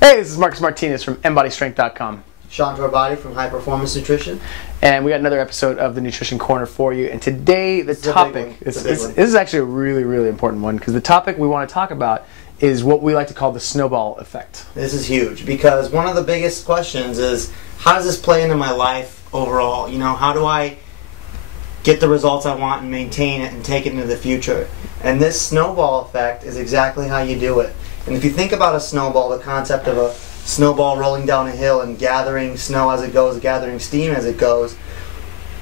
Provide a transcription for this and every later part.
Hey, this is Marcus Martinez from MBodyStrength.com. Sean Torbati from High Performance Nutrition. And we got another episode of the Nutrition Corner for you. And today the topic, this is actually a really, really important one, because the topic we want to talk about is what we like to call the snowball effect. This is huge because one of the biggest questions is, how does this play into my life overall? You know, how do I get the results I want and maintain it and take it into the future? And this snowball effect is exactly how you do it. And if you think about a snowball, the concept of a snowball rolling down a hill and gathering snow as it goes, gathering steam as it goes,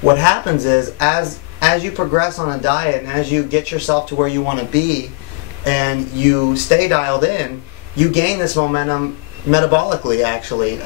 what happens is as you progress on a diet and as you get yourself to where you want to be and you stay dialed in, you gain this momentum metabolically, actually.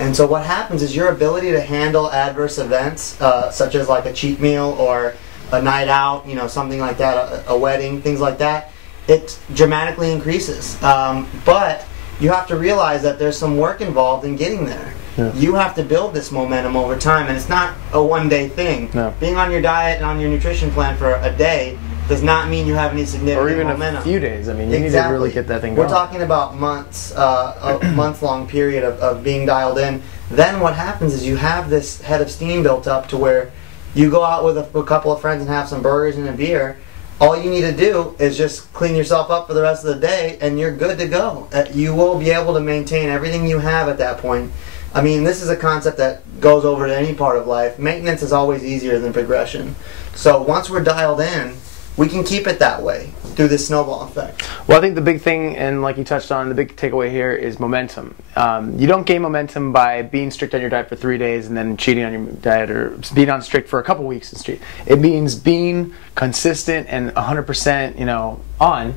And so what happens is your ability to handle adverse events, such as like a cheat meal or a night out, you know, something like that, a wedding, things like that, it dramatically increases. But you have to realize that there's some work involved in getting there. Yeah. You have to build this momentum over time, and it's not a one-day thing. No. Being on your diet and on your nutrition plan for a day does not mean you have any significant momentum. Or even a few days. I mean, you need to really get that thing going. We're talking about months, a month-long period of being dialed in. Then what happens is you have this head of steam built up to where you go out with a couple of friends and have some burgers and a beer. All you need to do is just clean yourself up for the rest of the day and you're good to go. You will be able to maintain everything you have at that point. I mean, this is a concept that goes over to any part of life. Maintenance is always easier than progression. So once we're dialed in, we can keep it that way through this snowball effect. Well, I think the big thing, and like you touched on, the big takeaway here is momentum. You don't gain momentum by being strict on your diet for 3 days and then cheating on your diet, or being on strict for a couple weeks and street. It means being consistent and 100%, you know, on,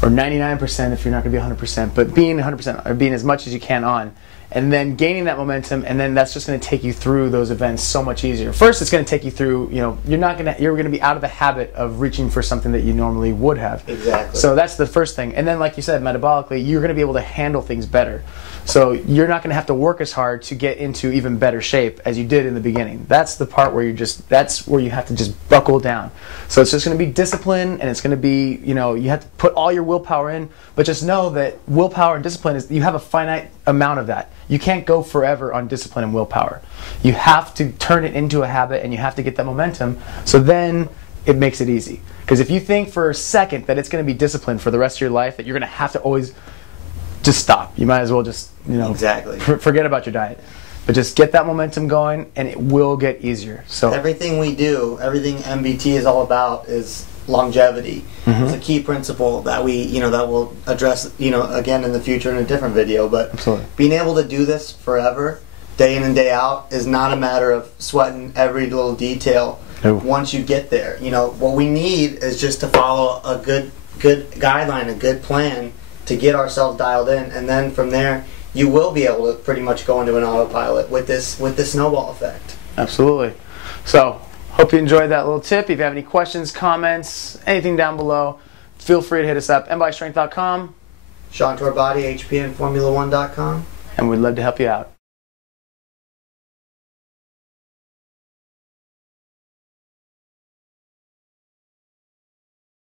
or 99% if you're not going to be 100%, but being 100%, or being as much as you can on. And then gaining that momentum, and then that's just going to take you through those events so much easier. First, it's going to take you through, you know, you're going to be out of the habit of reaching for something that you normally would have. Exactly. So that's the first thing. And then, like you said, metabolically, you're going to be able to handle things better. So you're not going to have to work as hard to get into even better shape as you did in the beginning. That's the part where that's where you have to just buckle down. So it's just going to be discipline, and it's going to be, you know, you have to put all your willpower in, but just know that willpower and discipline is, you have a finite amount of that. You can't go forever on discipline and willpower. You have to turn it into a habit, and you have to get that momentum, so then it makes it easy. Because if you think for a second that it's going to be discipline for the rest of your life, that you're going to have to always just stop. You might as well just, you know, exactly. Forget about your diet. But just get that momentum going, and it will get easier. So everything we do, everything MBT is all about is longevity. It's a key principle that we, you know, that we'll address, you know, again in the future in a different video. But absolutely, being able to do this forever, day in and day out, is not a matter of sweating every little detail. Nope. Once you get there, you know, what we need is just to follow a good guideline, a good plan to get ourselves dialed in, and then from there you will be able to pretty much go into an autopilot with this snowball effect. Absolutely. So hope you enjoyed that little tip. If you have any questions, comments, anything down below, feel free to hit us up. MBodyStrength.com. Sean Torbati, HPNFormula1.com. And we'd love to help you out.